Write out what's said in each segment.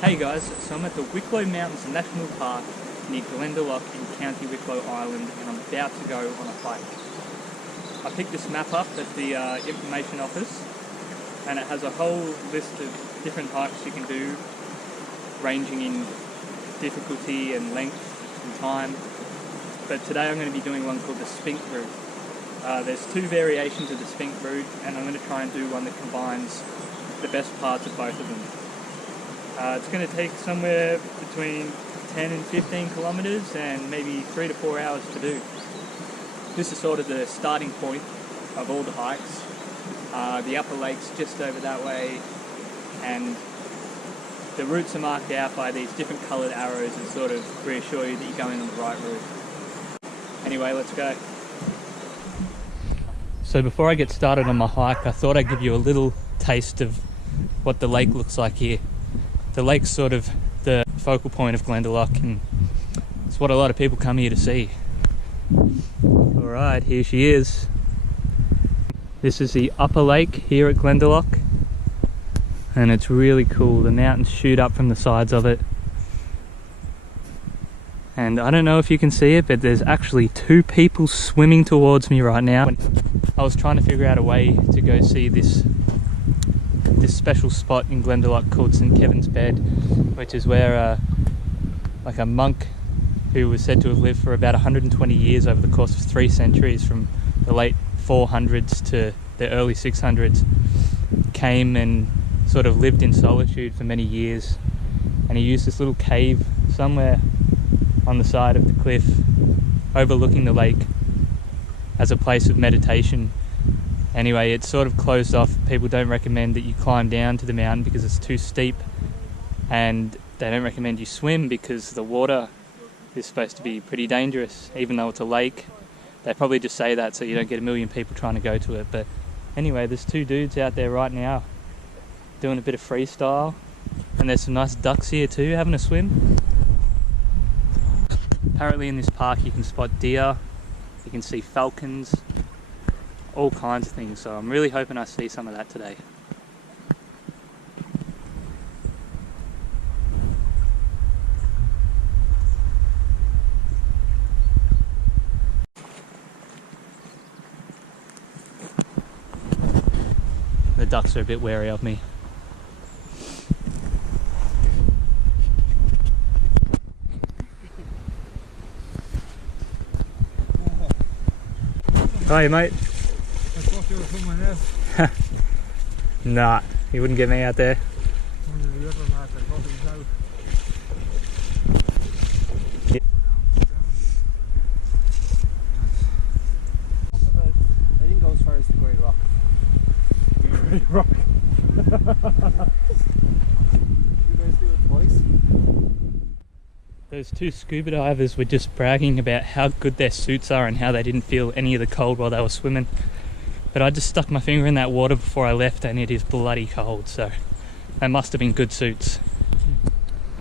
Hey guys, so I'm at the Wicklow Mountains National Park near Glendalough in County Wicklow, Ireland, and I'm about to go on a hike. I picked this map up at the information office, and it has a whole list of different hikes you can do, ranging in difficulty and length and time. But today I'm going to be doing one called the Spink route. There's two variations of the Spink route, and I'm going to try and do one that combines the best parts of both of them. It's going to take somewhere between 10 and 15 kilometres and maybe 3 to 4 hours to do. This is sort of the starting point of all the hikes. The upper lake's just over that way, and the routes are marked out by these different coloured arrows that sort of reassure you that you're going on the right route. Anyway, let's go. So before I get started on my hike, I thought I'd give you a little taste of what the lake looks like here. The lake's sort of the focal point of Glendalough, and it's what a lot of people come here to see. Alright, here she is. This is the upper lake here at Glendalough, and it's really cool. The mountains shoot up from the sides of it. And I don't know if you can see it, but there's actually two people swimming towards me right now. I was trying to figure out a way to go see this special spot in Glendalough called St. Kevin's Bed, which is where like a monk who was said to have lived for about 120 years over the course of 3 centuries, from the late 400s to the early 600s, came and sort of lived in solitude for many years. And he used this little cave somewhere on the side of the cliff overlooking the lake as a place of meditation. Anyway, it's sort of closed off. People don't recommend that you climb down to the mountain because it's too steep, and they don't recommend you swim because the water is supposed to be pretty dangerous, even though it's a lake. They probably just say that so you don't get a million people trying to go to it. But anyway, there's two dudes out there right now doing a bit of freestyle, and there's some nice ducks here too having a swim. Apparently in this park you can spot deer, you can see falcons, all kinds of things, so I'm really hoping I see some of that today. The ducks are a bit wary of me. Hi mate. I thought you were someone else. Nah, he wouldn't get me out there. One of the other lads, I thought it was out. Yeah. I didn't go as far as the Grey Rock. Grey Rock. You guys do it twice? Those two scuba divers were just bragging about how good their suits are and how they didn't feel any of the cold while they were swimming. But I just stuck my finger in that water before I left, and it is bloody cold, so they must have been good suits.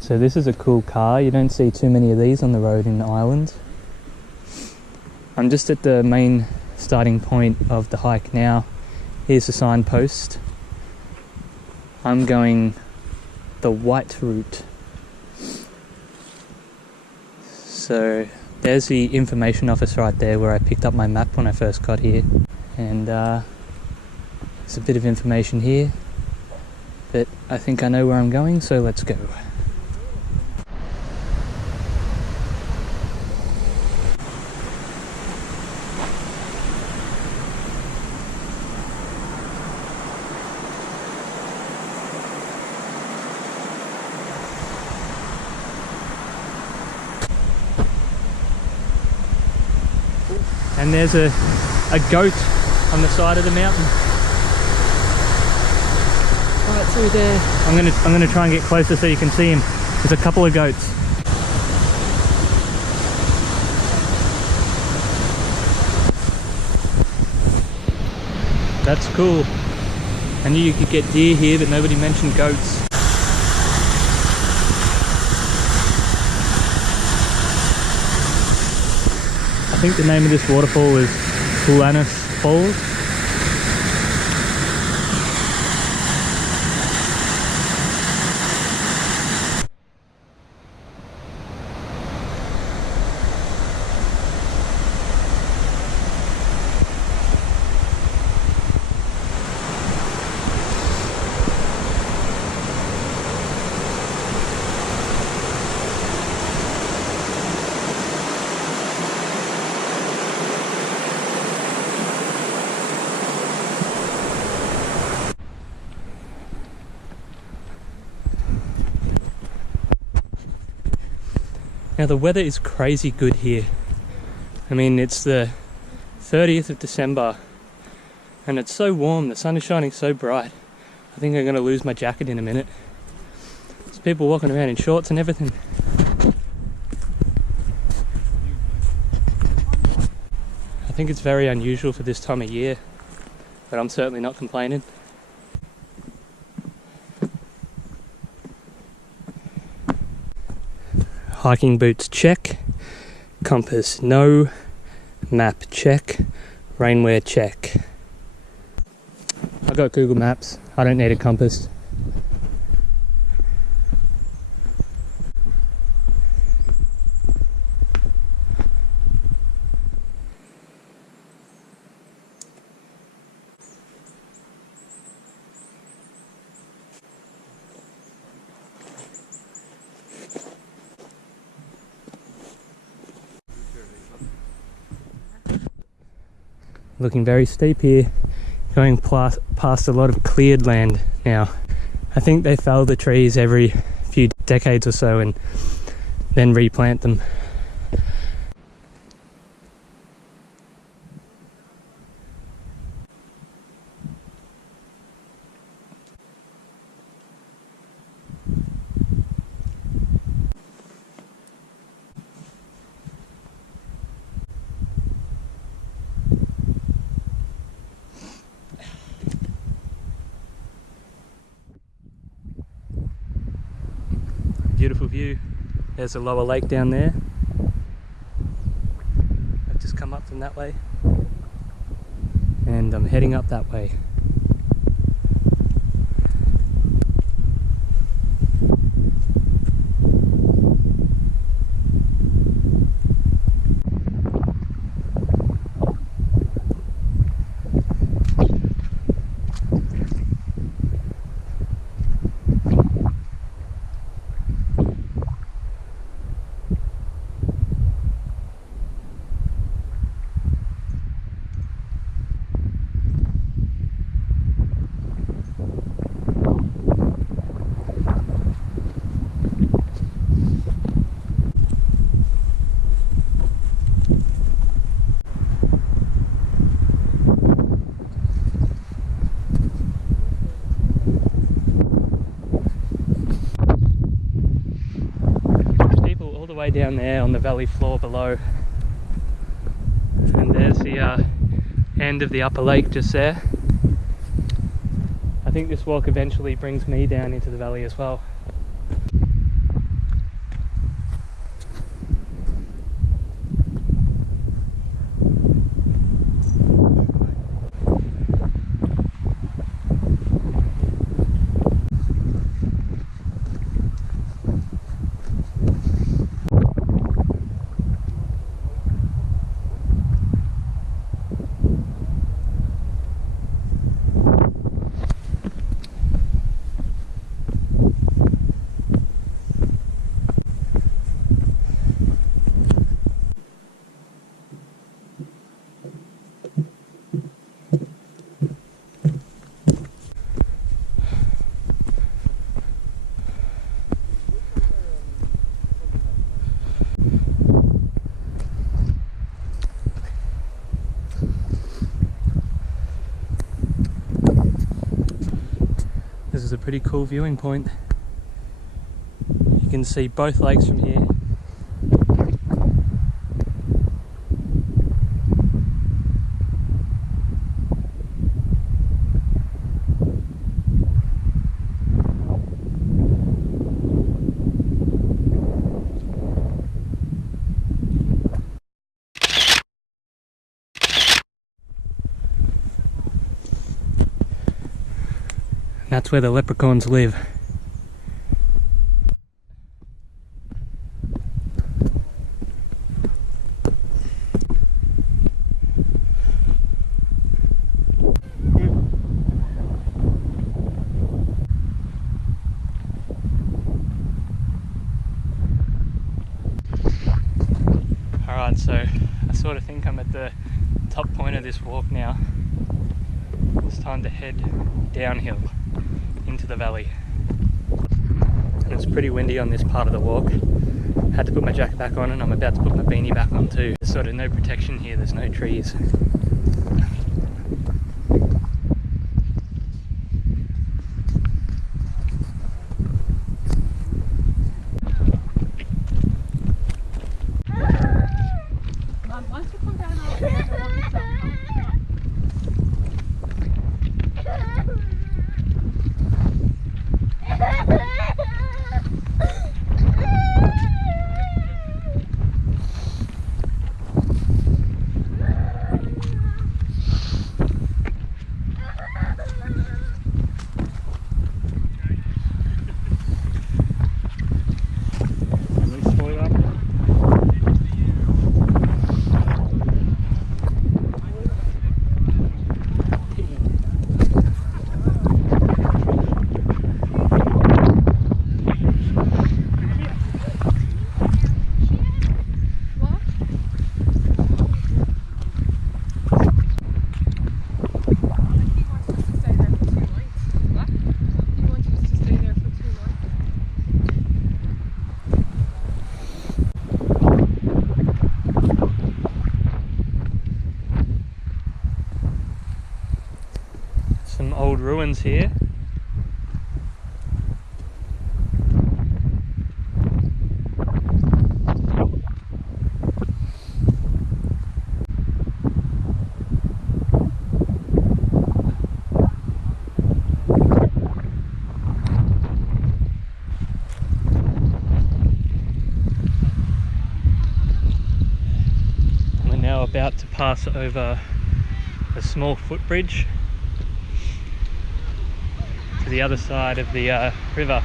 So this is a cool car. You don't see too many of these on the road in Ireland. I'm just at the main starting point of the hike now. Here's the signpost. I'm going the white route. So there's the information office right there where I picked up my map when I first got here. And there's a bit of information here, but I think I know where I'm going, so let's go. And there's a goat on the side of the mountain. Right through there. I'm gonna try and get closer so you can see him. There's a couple of goats. That's cool. I knew you could get deer here, but nobody mentioned goats. I think the name of this waterfall is Pulanus Falls. Now the weather is crazy good here. I mean, it's the 30th of December and it's so warm, the sun is shining so bright. I think I'm going to lose my jacket in a minute. There's people walking around in shorts and everything. I think it's very unusual for this time of year, but I'm certainly not complaining. Hiking boots check, compass no, map check, rainwear check. I got Google Maps, I don't need a compass. Looking very steep here, going past a lot of cleared land now. I think they fell the trees every few decades or so and then replant them. Beautiful view. There's a lower lake down there. I've just come up from that way and I'm heading up that way. Way down there on the valley floor below, and there's the end of the upper lake just there. I think this walk eventually brings me down into the valley as well. This is a pretty cool viewing point. You can see both lakes from here. That's where the leprechauns live. Alright, so I sort of think I'm at the top point of this walk now. It's time to head downhill into the valley. And it's pretty windy on this part of the walk. Had to put my jacket back on and I'm about to put my beanie back on too. There's sort of no protection here, there's no trees. Some old ruins here. We're now about to pass over a small footbridge to the other side of the river.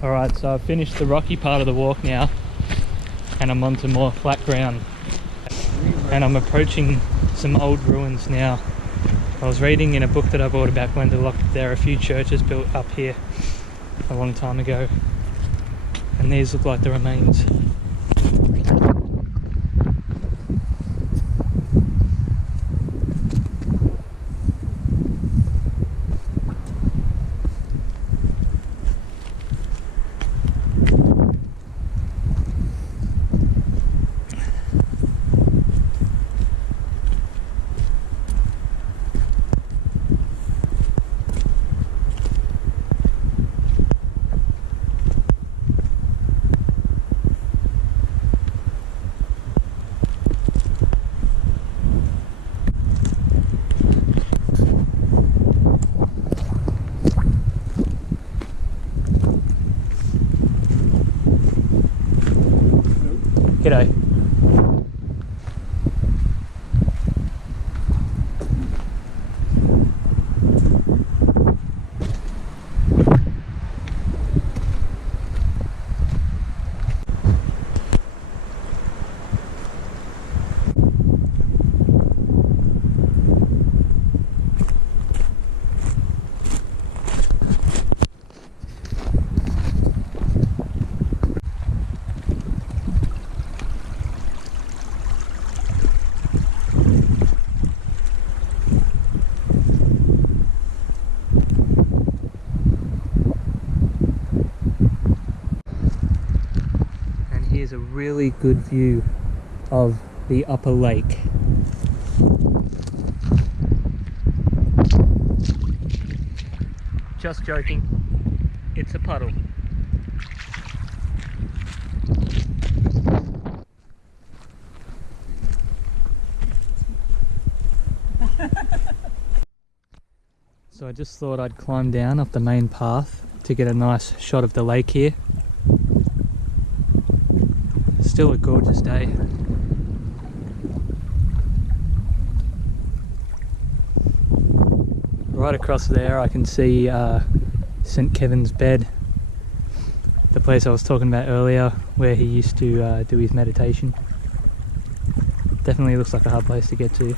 Alright, so I've finished the rocky part of the walk now and I'm onto more flat ground and I'm approaching some old ruins now. I was reading in a book that I bought about Glendalough, there are a few churches built up here a long time ago and these look like the remains. G'day. Here's a really good view of the upper lake. Just joking. It's a puddle. So I just thought I'd climb down off the main path to get a nice shot of the lake here. Still a gorgeous day. Right across there I can see St. Kevin's Bed, the place I was talking about earlier where he used to do his meditation. Definitely looks like a hard place to get to.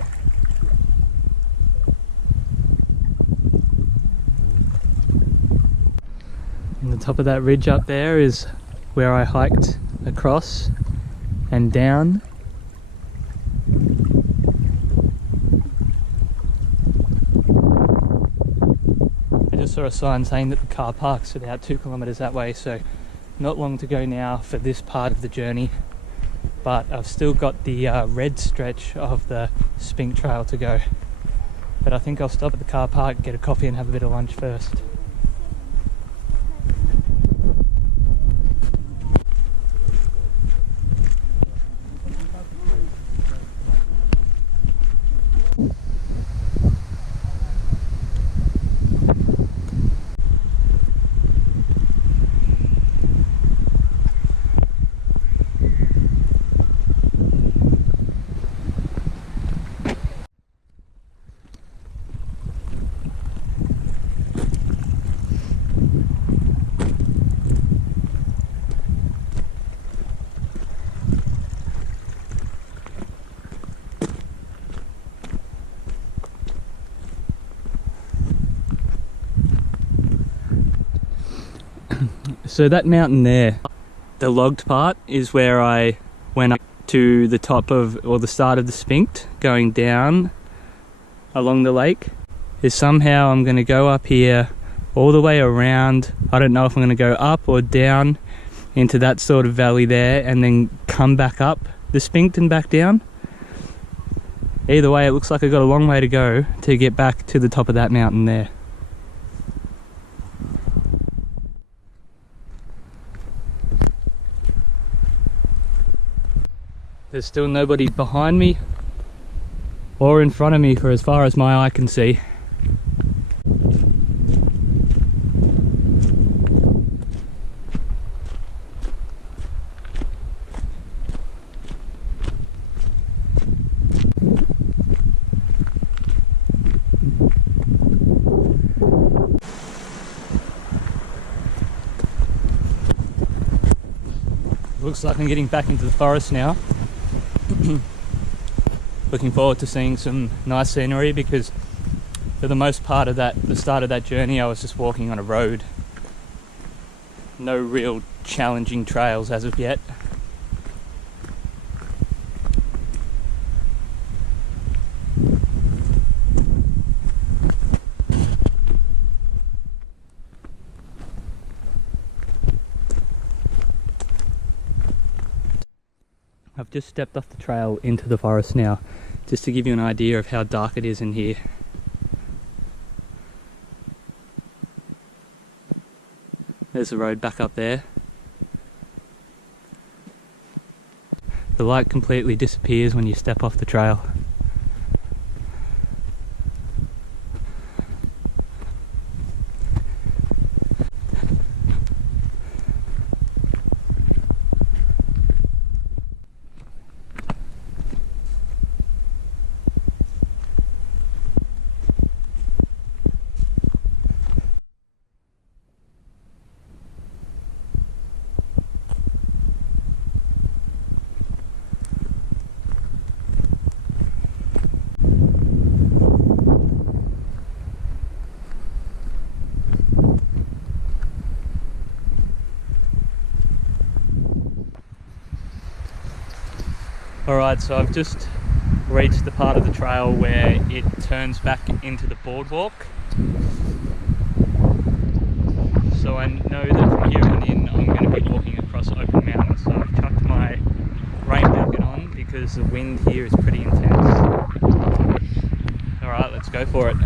And the top of that ridge up there is where I hiked across and down. I just saw a sign saying that the car park's about 2 kilometres that way, so not long to go now for this part of the journey, but I've still got the red stretch of the Spink Trail to go. But I think I'll stop at the car park, get a coffee and have a bit of lunch first. So that mountain there, the logged part, is where I went up to the top of, or the start of the Spink, going down along the lake. Is somehow I'm going to go up here all the way around. I don't know if I'm going to go up or down into that sort of valley there and then come back up the Spink and back down. Either way, it looks like I've got a long way to go to get back to the top of that mountain there. There's still nobody behind me or in front of me for as far as my eye can see. Looks like I'm getting back into the forest now. Looking forward to seeing some nice scenery, because for the most part of the start of that journey I was just walking on a road. No real challenging trails as of yet. I've just stepped off the trail into the forest now, just to give you an idea of how dark it is in here. There's the road back up there. The light completely disappears when you step off the trail. Alright, so I've just reached the part of the trail where it turns back into the boardwalk. So I know that from here on in I'm going to be walking across open mountains. So I've chucked my rain jacket on because the wind here is pretty intense. Alright, let's go for it.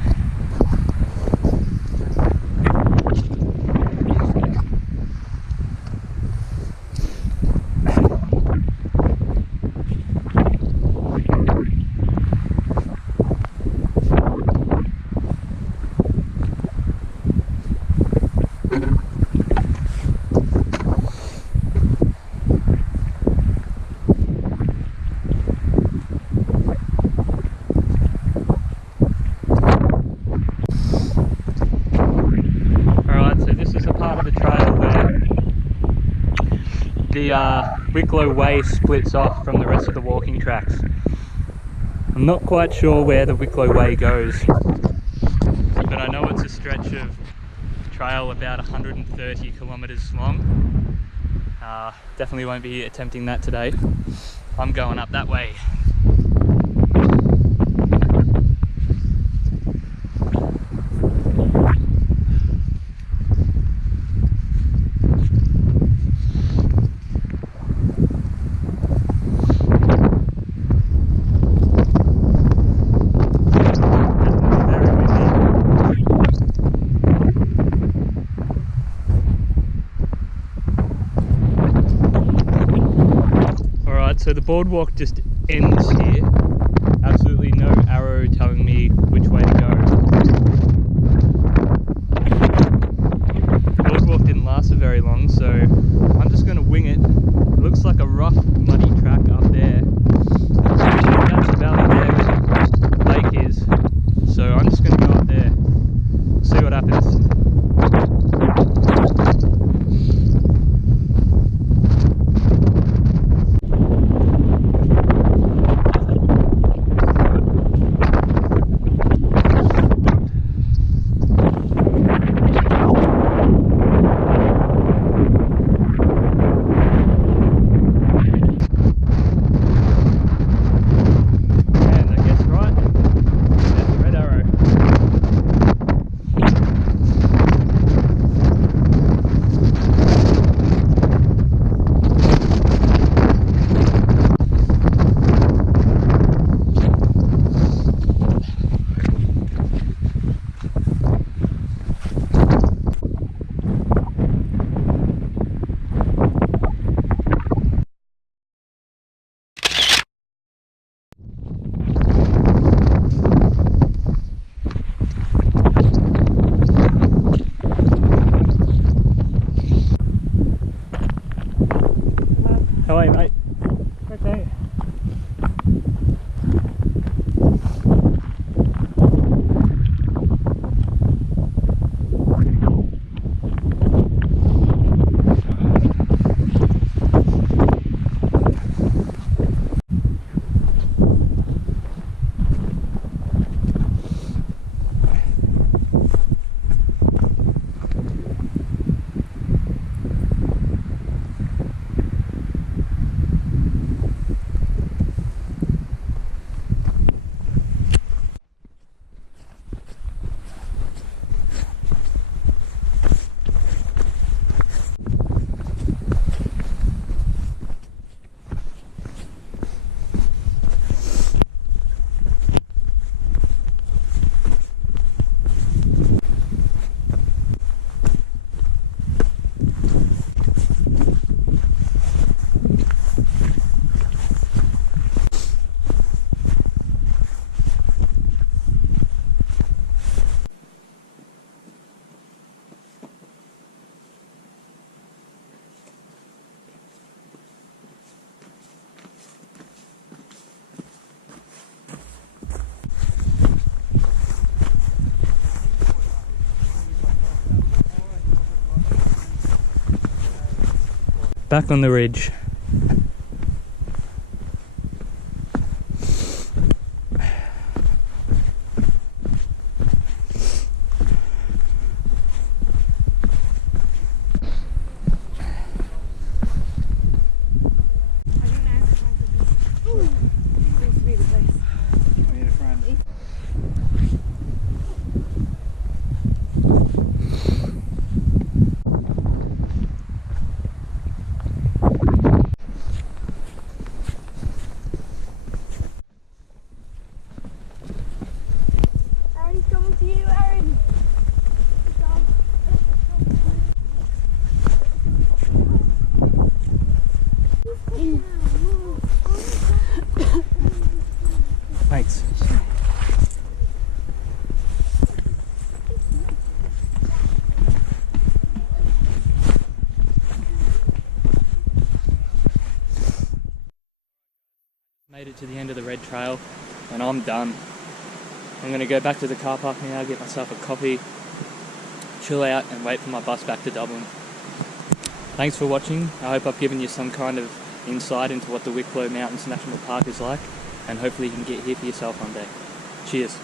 the Wicklow Way splits off from the rest of the walking tracks. I'm not quite sure where the Wicklow Way goes, but I know it's a stretch of trail about 130 kilometres long. Definitely won't be attempting that today. I'm going up that way. So the boardwalk just ends here. Absolutely no arrow telling me which way to go. The boardwalk didn't last for very long, so I'm just going to wing it. It looks like a rough, muddy track up there. That's the valley there where the lake is. So I'm just going to go up there, see what happens. How are you, mate? Okay. Back on the ridge. Thanks. Made it to the end of the red trail and I'm done. I'm going to go back to the car park now, get myself a coffee, chill out and wait for my bus back to Dublin. Thanks for watching. I hope I've given you some kind of insight into what the Wicklow Mountains National Park is like, and hopefully you can get here for yourself one day. Cheers.